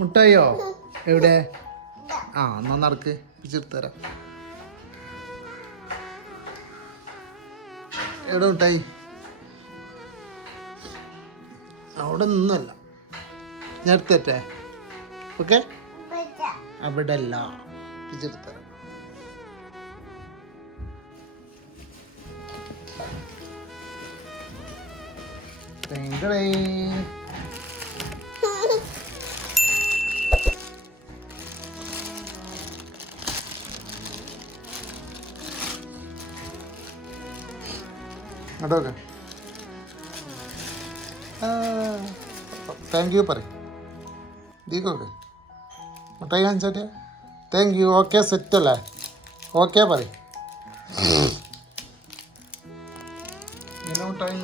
മുട്ടായോ? എവിടെ? ആ എന്നാ നടക്ക് പിടിച്ചെടുത്തരാം എവിടെ മുട്ടായി? അവിടെ നിന്നല്ല. ഞാൻ ഓക്കെ? അവിടെ അല്ല പിടിച്ചെടുത്തരാം തെങ്കളേ അടോക്കെ താങ്ക് യു പറ ദീകൊക്കെ. മുട്ടായി കാണിച്ചാട്ടെ? താങ്ക് യു ഓക്കെ സെറ്റ് അല്ലേ? ഓക്കെ പറ ഇങ്ങനെ മുട്ടായി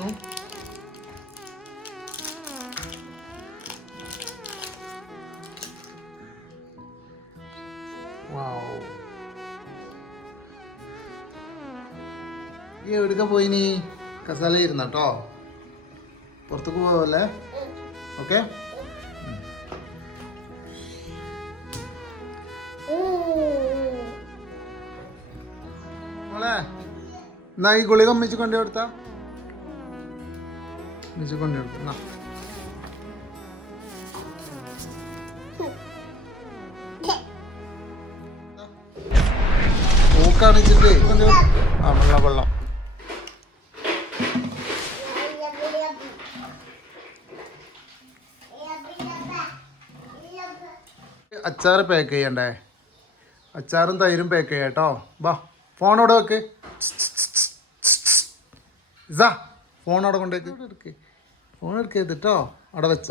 ഈ എവിടേക്കാ പോയിനി? കസാല ഇരുന്ന കേട്ടോ പുറത്തേക്ക് പോവല്ലേ? ഓക്കെ? മോളെ എന്നാ ഈ ഗുളിക അമ്മിച്ച് കൊണ്ടു കൊടുത്താ? അമ്മിച്ച് കൊണ്ടു കൊടുത്ത. എന്നാ. മൂക്കാണിച്ചിട്ട് കൊണ്ടു ആ വെള്ളം വെള്ളം. അച്ചാർ പാക്ക് ചെയ്യണ്ടേ? അച്ചാറും തൈരും പാക്ക് ചെയ്യാം കേട്ടോ. ബാ അവിടെ വെക്ക്. ഇസാ അവിടെ കൊണ്ടേക്ക് ഫോൺ എടുക്ക. ചെയ്തിട്ടോ അവിടെ വെച്ച.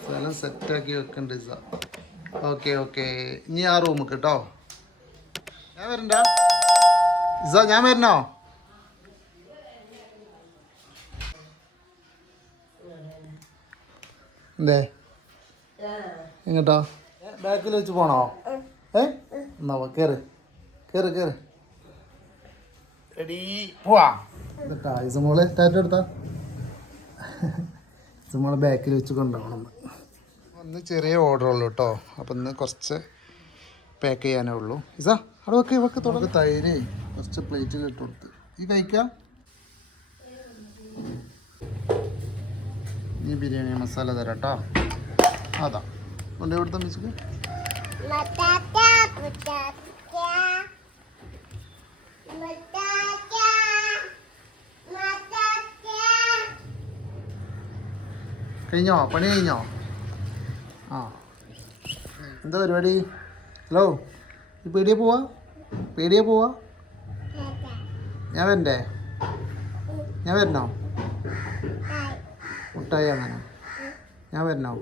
സ്ഥലം സെറ്റാക്കി വെക്കണ്ട ഇസ ഓക്കെ ഓക്കെ ഇനി ആ റൂമ് കേട്ടോ ഞാൻ വരണ്ട? ഇസ ഞാൻ വരണോ? എന്തേ എങ്ങോട്ടാ ബാക്കിൽ വെച്ച് പോണോ? ഏ. എന്നാ കയറ് കേറ്. കേറ് കേറ്. എടീ പോവാ. എന്നിട്ടാ ഇസമോളെ ടാറ്റ എടുത്താ. ഇസമോളെ ബാക്കിൽ വെച്ച് കൊണ്ടുപോകണം. ഒന്ന് ചെറിയ ഓർഡർ ഉള്ളൂ കേട്ടോ അപ്പം ഇന്ന് കുറച്ച് പാക്ക് ചെയ്യാനേ ഉള്ളൂ. ഇസാ അവിടെ വെക്ക് വെക്ക് തുടങ്ങി തൈര് കുറച്ച് പ്ലേറ്റിൽ ഇട്ട് കൊടുത്ത്. ഈ കഴിക്കാം? ഈ ബിരിയാണി മസാല തരാം കേട്ടോ അതാ കൊണ്ട് എവിടുത്തെ മിച്ചിക്ക് കഴിഞ്ഞോ? പണി കഴിഞ്ഞോ? ആ. എന്താ പരിപാടി? ഹലോ. ഈ പേടിയെ പോവാ? പേടിയെ പോവാ? ഞാൻ വരണ്ടേ? ഞാൻ വരണോ? മുട്ടായി അങ്ങനെ ഞാൻ വരണോ?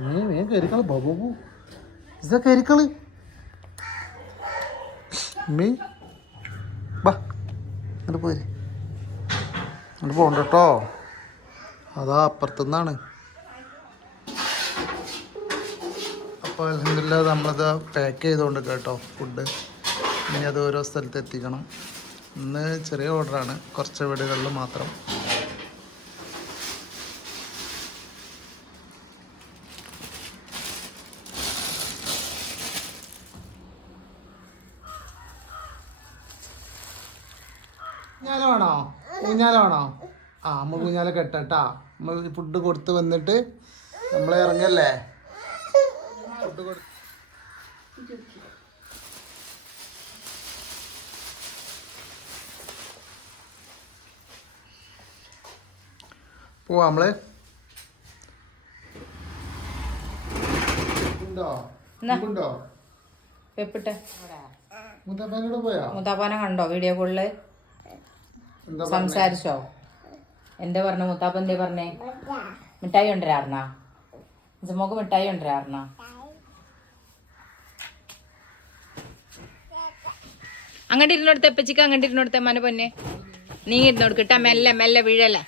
നീ വേഗം കയറിക്കൾ ബാബു ഇതാ കയറിക്കൾ. മീ ബാ എന്നിട്ട് പോര്. എന്നിട്ട് പോണ്ട കേട്ടോ അതാ അപ്പുറത്തുനിന്നാണ്. അപ്പോൾ അലഹമില്ല നമ്മളത് പാക്ക് ചെയ്തുകൊണ്ട് കേട്ടോ ഫുഡ് ഇനി അത് ഓരോ സ്ഥലത്ത് എത്തിക്കണം. ഇന്ന് ചെറിയ ഓർഡറാണ് കുറച്ച് വീടുകളിൽ മാത്രം. ഊഞ്ഞാലാണോ ഊഞ്ഞാലാണോ ആ അമ്മ കെട്ടാ നമ്മൾ ഫുഡ് കൊടുത്ത് വന്നിട്ട് നമ്മളെ ഇറങ്ങല്ലേ? ഫുഡ് കൊടു. പോവാ നമ്മൾ. വെപ്പിട്ടെ. മുത്താപ്പാനെ കണ്ടോ വീഡിയോ കോളിൽ എന്താ സംസാരിച്ചോ? എന്താ പറഞ്ഞ മുത്താപ്പ എന്തേ പറഞ്ഞേ? മിഠായി കൊണ്ടുവരാറുന്ന ജമ്മോക്ക് മിഠായി കൊണ്ടുവരാറുന്ന അങ്ങോട്ട് ഇരുന്നോടത്തെ എപ്പച്ചിക്ക് അങ്ങോട്ട് ഇരുന്നോടത്തെ മന പൊന്നെ? നീ ഇരുന്നോട് കിട്ടാ മെല്ലെ മെല്ലെ വീഴല്ലേ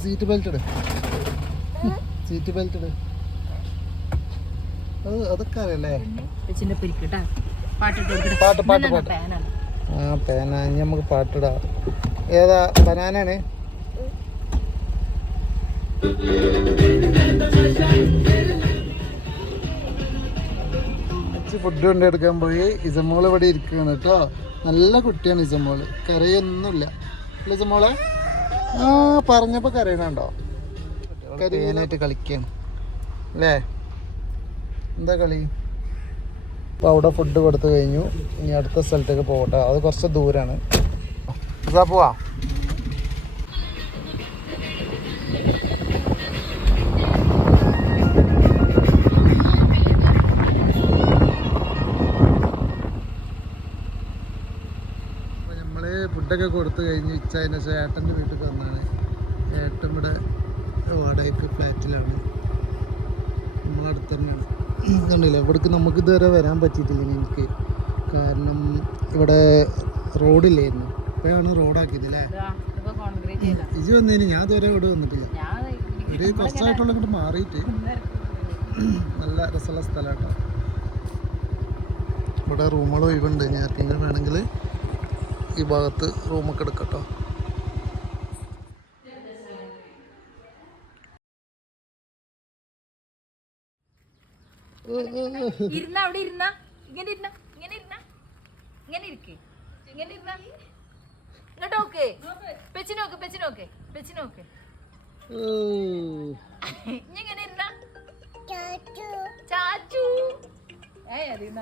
സീറ്റ് ബെൽറ്റ് സീറ്റ് ബെൽറ്റ് അതൊക്കെ അറിയല്ലേ? പാട്ട് പാട്ട് പാട്ട് ആ പേന. ഇനി നമുക്ക് പാട്ടിടാ. ഏതാ ബനാനാണ്? ഫുഡ് കൊണ്ടെടുക്കാൻ പോയി. ഇസമോൾ ഇവിടെ ഇരിക്കുകയാണ് കേട്ടോ നല്ല കുട്ടിയാണ് ഇസമോൾ. കരയൊന്നുമില്ല അല്ല ഇസമോളെ? ആ പറഞ്ഞപ്പോൾ കരയണുണ്ടോ? കരയാനായിട്ട് കളിക്കാണ്. അല്ലേ? എന്താ കളി? അപ്പോൾ അവിടെ ഫുഡ് കൊടുത്തു കഴിഞ്ഞു. ഇനി അടുത്ത സ്ഥലത്തേക്ക് പോകട്ടെ. അത് കുറച്ച് ഇതാ പോവാ. ഫുഡൊക്കെ കൊടുത്തു കഴിഞ്ഞ് ഉച്ചതിന് ശേഷം ഏട്ടന്റെ വീട്ടിൽ വന്നാണ്. ഏട്ടൻ ഇവിടെ വാടകയ്ക്ക് ഫ്ലാറ്റിലാണ്. നമ്മളടുത്ത് തന്നെയാണ്. കണ്ടില്ല ഇവിടേക്ക് നമുക്ക് ഇതുവരെ വരാൻ പറ്റിയിട്ടില്ല നിങ്ങൾക്ക് കാരണം ഇവിടെ റോഡില്ലായിരുന്നു. ഇപ്പോഴാണ് റോഡാക്കിയത് അല്ലേ ഇത് ഇജ് വന്നതിന് ഞാൻ ഇതുവരെ ഇവിടെ വന്നിട്ടില്ല. ഒരു കുറച്ചായിട്ടുള്ള ഇങ്ങോട്ട് മാറിയിട്ട് നല്ല രസമുള്ള സ്ഥലമാണ് ഇവിടെ റൂമുകൾ ഒഴിവുണ്ട്. ഞാൻ ആർക്കെങ്കിലും വേണമെങ്കിൽ ഈ ഭാഗത്ത് റൂമൊക്കെ എടുക്കട്ടോ. കേട്ടോ ഇരുന്ന അവിടെ ഇരുന്ന. ഇങ്ങനെ ഇരുന്ന ഇങ്ങനെ ഇരുന്ന. ഇങ്ങനെ ഇരിക്കേ. ഇങ്ങനെ ഇരുന്ന. ഇങ്ങോട്ട് നോക്ക്. പെച്ചി നോക്ക് പെച്ചി നോക്ക്. പെച്ചി നോക്ക്. ഇനി ഇങ്ങനെ ഇരുന്ന. ചാച്ചു. ഏ അതിരുന്ന